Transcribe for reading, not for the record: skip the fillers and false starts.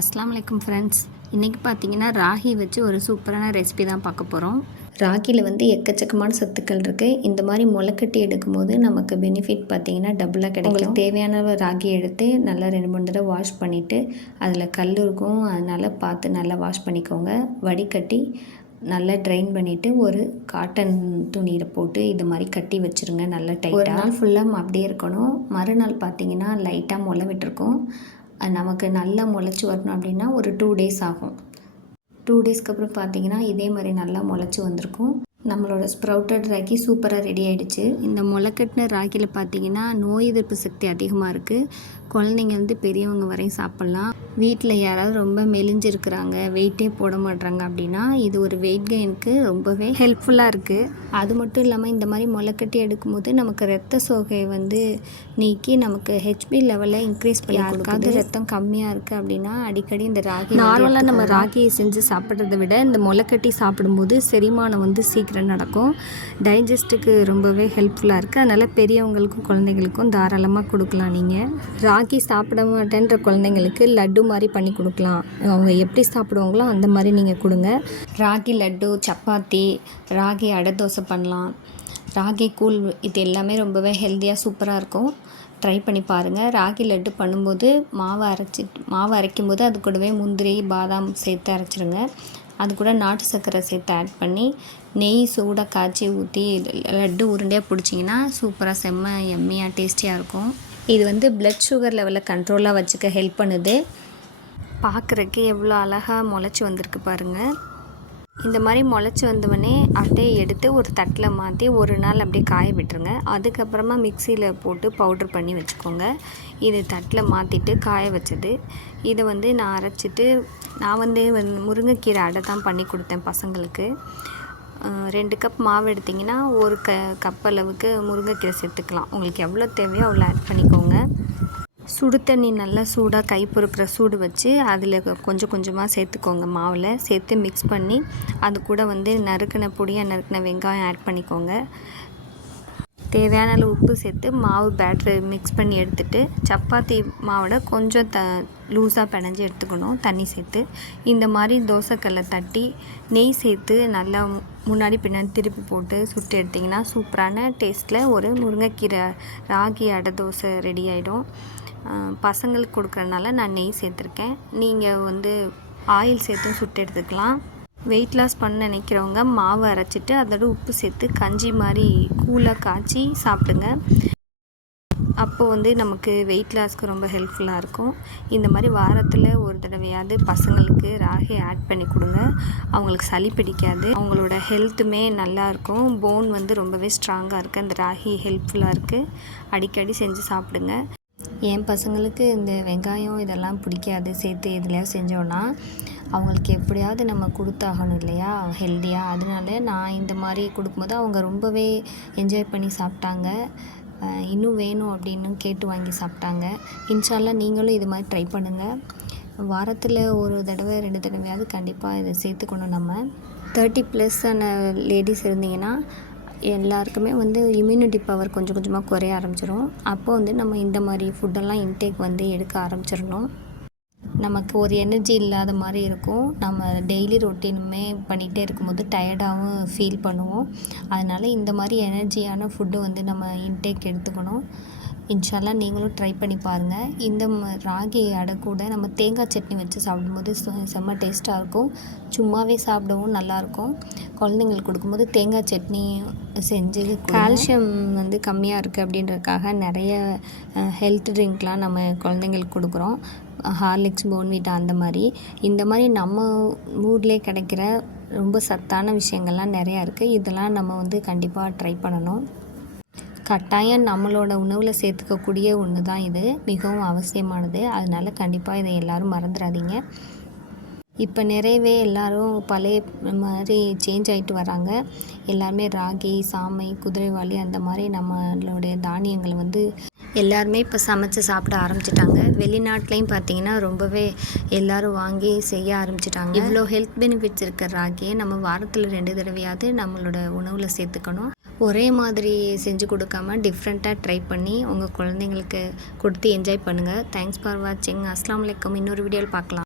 அஸ்ஸலாமு அலைக்கும் ஃப்ரெண்ட்ஸ். இன்றைக்கி பார்த்தீங்கன்னா ராகி வச்சு ஒரு சூப்பரான ரெசிபி தான் பார்க்க போகிறோம். ராகியில் வந்து எக்கச்சக்கமான சத்துக்கள் இருக்குது. இந்த மாதிரி முளைக்கட்டி எடுக்கும்போது நமக்கு பெனிஃபிட் பார்த்திங்கன்னா டபுளாக கிடைக்கும். உங்களுக்கு தேவையான ராகி எடுத்து நல்லா 2-3 தடவை வாஷ் பண்ணிவிட்டு அதில் கல் இருக்கும், அதனால் பார்த்து நல்லா வாஷ் பண்ணிக்கோங்க. வடிகட்டி நல்லா ட்ரைன் பண்ணிவிட்டு ஒரு காட்டன் துணியில் போட்டு இது மாதிரி கட்டி வச்சுருங்க. நல்லா டைட்டாக. ஒரு நாள் ஃபுல்லாக அப்படியே இருக்கணும். மறுநாள் பார்த்திங்கன்னா லைட்டாக முளை விட்டுருக்கோம். நமக்கு நல்லா முளைச்சி வரணும் அப்படின்னா ஒரு 2 டேஸ் ஆகும். 2 டேஸ்க்கு அப்புறம் பார்த்திங்கன்னா இதே மாதிரி நல்லா முளைச்சி வந்திருக்கும். நம்மளோட ஸ்ப்ரவுட்டட் ராகி சூப்பராக ரெடி ஆகிடுச்சு. இந்த முளைக்கட்டின ராகியில் பார்த்திங்கன்னா நோய் எதிர்ப்பு சக்தி அதிகமாக இருக்குது. குழந்தைங்க வந்து பெரியவங்க வரையும் சாப்பிட்லாம். வீட்டில் யாராவது ரொம்ப மெலிஞ்சிருக்கிறாங்க, வெயிட்டே போட மாட்றாங்க அப்படின்னா இது ஒரு வெயிட் கெயினுக்கு ரொம்பவே ஹெல்ப்ஃபுல்லாக இருக்குது. அது மட்டும் இல்லாமல் இந்த மாதிரி முளைக்கட்டி எடுக்கும்போது நமக்கு ரத்த சோகையை வந்து நீக்கி நமக்கு ஹெச்பி லெவலில் இன்க்ரீஸ் பண்ணி யாருக்காவது ரத்தம் கம்மியாக இருக்குது அப்படின்னா அடிக்கடி இந்த ராகி நார்மலாக நம்ம ராகியை செஞ்சு சாப்பிட்றத விட இந்த முளைக்கட்டி சாப்பிடும்போது செரிமானம் வந்து சீக்கிரம் நடக்கும். டைஜஸ்ட்டுக்கு ரொம்பவே ஹெல்ப்ஃபுல்லாக இருக்குது. அதனால் பெரியவங்களுக்கும் குழந்தைங்களுக்கும் தாராளமாக கொடுக்கலாம். நீங்கள் ராகி சாப்பிட மாட்டேன்ற குழந்தைங்களுக்கு லட்டு மாதிரி பண்ணி கொடுக்கலாம். அவங்க எப்படி சாப்பிடுவாங்களோ அந்த மாதிரி நீங்கள் கொடுங்க. ராகி லட்டு, சப்பாத்தி, ராகி அடை தோசை பண்ணலாம். ராகி கூழ், இது எல்லாமே ரொம்பவே ஹெல்த்தியாக சூப்பராக இருக்கும். ட்ரை பண்ணி பாருங்கள். ராகி லட்டு பண்ணும்போது மாவு அரைக்கும்போது அது கூடவே முந்திரி, பாதாம் சேர்த்து அரைச்சிருங்க. அது கூட நாட்டு சர்க்கரை சேர்த்து ஆட் பண்ணி நெய் சூடாக காய்ச்சி ஊற்றி லட்டு உருண்டையாக பிடிச்சிங்கன்னா சூப்பராக செம்ம எம்மியாக டேஸ்டியாக இருக்கும். இது வந்து பிளட் சுகர் லெவலில் கண்ட்ரோலாக வச்சுக்க ஹெல்ப் பண்ணுது. பார்க்குறக்கு எவ்வளோ அழகாக முளைச்சி வந்திருக்கு பாருங்கள். இந்த மாதிரி முளைச்சி வந்தவொடனே அப்படியே எடுத்து ஒரு தட்டில் மாற்றி ஒரு நாள் அப்படியே காய விட்டுருங்க. அதுக்கப்புறமா மிக்சியில் போட்டு பவுட்ரு பண்ணி வச்சுக்கோங்க. இது தட்டில் மாற்றிட்டு காய வச்சது. இதை வந்து நான் அரைச்சிட்டு நான் வந்து முருங்கைக்கீரை அடை தான் பண்ணி கொடுத்தேன் பசங்களுக்கு. 2 கப் மாவு எடுத்திங்கன்னா ஒரு கப் அளவுக்கு முருங்கைக்கீரை சேர்த்துக்கலாம். உங்களுக்கு எவ்வளோ தேவையோ அவ்வளோ ஆட் பண்ணிக்கோங்க. சுடு தண்ணி நல்லா சூடாக கை பொறுக்கிற சூடு வச்சு அதில் கொஞ்சம் கொஞ்சமாக சேர்த்துக்கோங்க. மாவில் சேர்த்து மிக்ஸ் பண்ணி அது கூட வந்து பொடியாக நறுக்கின வெங்காயம் ஆட் பண்ணிக்கோங்க. தேவையான அளவு உப்பு சேர்த்து மாவு பேட்ரு மிக்ஸ் பண்ணி எடுத்துகிட்டு சப்பாத்தி மாவோட கொஞ்சம் லூஸாக பிணைஞ்சி எடுத்துக்கணும் தண்ணி சேர்த்து. இந்த மாதிரி தோசைக்கல்லை தட்டி நெய் சேர்த்து நல்லா முன்னாடி பின்னாடி திருப்பி போட்டு சுட்டு எடுத்திங்கன்னா சூப்பரான டேஸ்ட்டில் ஒரு முருங்கைக்கீரை ராகி அடை தோசை ரெடி ஆகிடும். பசங்களுக்கு கொடுக்குறனால நான் நெய் சேர்த்துருக்கேன். நீங்கள் வந்து ஆயில் சேர்த்து சுட்டு எடுத்துக்கலாம். வெயிட் லாஸ் பண்ண நினைக்கிறவங்க மாவு அரைச்சிட்டு அதோட உப்பு சேர்த்து கஞ்சி மாதிரி கூலாக காய்ச்சி சாப்பிடுங்க. அப்போ வந்து நமக்கு வெயிட் லாஸ்க்கு ரொம்ப ஹெல்ப்ஃபுல்லாக இருக்கும். இந்த மாதிரி வாரத்தில் ஒரு தடவையாவது பசங்களுக்கு ராகி ஆட் பண்ணி கொடுங்க. அவங்களுக்கு சளி பிடிக்காது, அவங்களோட ஹெல்த்துமே நல்லாயிருக்கும். போன் வந்து ரொம்பவே ஸ்ட்ராங்காக இருக்குது. அந்த ராகி ஹெல்ப்ஃபுல்லாக இருக்குது. அடிக்கடி செஞ்சு சாப்பிடுங்க. என் பசங்களுக்கு இந்த வெங்காயம் இதெல்லாம் பிடிக்காது. சேர்த்து எதுலையாவது செஞ்சோன்னா அவங்களுக்கு எப்படியாவது நம்ம கொடுத்தாகணும் இல்லையா ஹெல்த்தியாக. அதனால நான் இந்த மாதிரி கொடுக்கும்போது அவங்க ரொம்பவே என்ஜாய் பண்ணி சாப்பிட்டாங்க. இன்னும் வேணும் அப்படின்னு கேட்டு வாங்கி சாப்பிட்டாங்க. இன்ஷால்லா நீங்களும் இது மாதிரி ட்ரை பண்ணுங்கள். வாரத்தில் ஒரு தடவை 2 தடவையாவது கண்டிப்பாக இதை சேர்த்துக்கணும். நம்ம 30+ லேடிஸ் இருந்தீங்கன்னா எல்லாருக்குமே வந்து இம்யூனிட்டி பவர் கொஞ்சம் கொஞ்சமாக குறைய ஆரம்பிச்சிடும். அப்போ வந்து நம்ம இந்த மாதிரி ஃபுட்டெல்லாம் இன்டேக் வந்து எடுக்க ஆரம்பிச்சிடணும். நமக்கு ஒரு எனர்ஜி இல்லாத மாதிரி இருக்கும். நம்ம டெய்லி ரொட்டீனுமே பண்ணிகிட்டே இருக்கும்போது டயர்டாகவும் ஃபீல் பண்ணுவோம். அதனால் இந்த மாதிரி எனர்ஜியான ஃபுட்டு வந்து நம்ம இன்டேக் எடுத்துக்கணும். இன்ஷால்லா நீங்களும் ட்ரை பண்ணி பாருங்கள். இந்த ராகி அடை கூட நம்ம தேங்காய் சட்னி வச்சு சாப்பிடும்போது செம்ம டேஸ்ட்டாக இருக்கும். சும்மாவே சாப்பிடவும் நல்லாயிருக்கும். குழந்தைங்களுக்கு கொடுக்கும்போது தேங்காய் சட்னி செஞ்சு கால்சியம் வந்து கம்மியாக இருக்குது அப்படின்றதுக்காக நிறைய ஹெல்த் ட்ரிங்க்லாம் நம்ம குழந்தைங்களுக்கு கொடுக்குறோம். ஹார்லிக்ஸ், போன்விட்டா அந்த மாதிரி. இந்த மாதிரி நம்ம ஊர்லேயே கிடைக்கிற ரொம்ப சத்தான விஷயங்கள்லாம் நிறையா இருக்குது. இதெல்லாம் நம்ம வந்து கண்டிப்பாக ட்ரை பண்ணணும். கட்டாயம் நம்மளோட உணவில் சேர்த்துக்கக்கூடிய ஒன்று தான் இது. மிகவும் அவசியமானது. அதனால் கண்டிப்பாக இதை எல்லோரும் மறந்துடாதீங்க. இப்போ நிறையவே எல்லோரும் பழைய மாதிரி சேஞ்ச் ஆகிட்டு வராங்க. எல்லாருமே ராகி, சாமை, குதிரைவாலி அந்த மாதிரி நம்மளுடைய தானியங்களை வந்து எல்லாருமே இப்போ சமைச்சு சாப்பிட ஆரம்பிச்சிட்டாங்க. வெளிநாட்டிலையும் பார்த்திங்கன்னா ரொம்பவே எல்லோரும் வாங்கி செய்ய ஆரம்பிச்சிட்டாங்க. இவ்வளோ ஹெல்த் பெனிஃபிட்ஸ் இருக்கிற ராகியை நம்ம வாரத்தில் 2 தடவையாவது நம்மளோட உணவில் சேர்த்துக்கணும். ஒரே மாதிரி செஞ்சு கொடுக்காம டிஃப்ரெண்ட்டாக ட்ரை பண்ணி உங்கள் குழந்தைங்களுக்கு கொடுத்து என்ஜாய் பண்ணுங்கள். தேங்க்ஸ் ஃபார் வாட்சிங். அஸ்ஸலாமு அலைக்கும். இன்னொரு வீடியோவில் பார்க்கலாம்.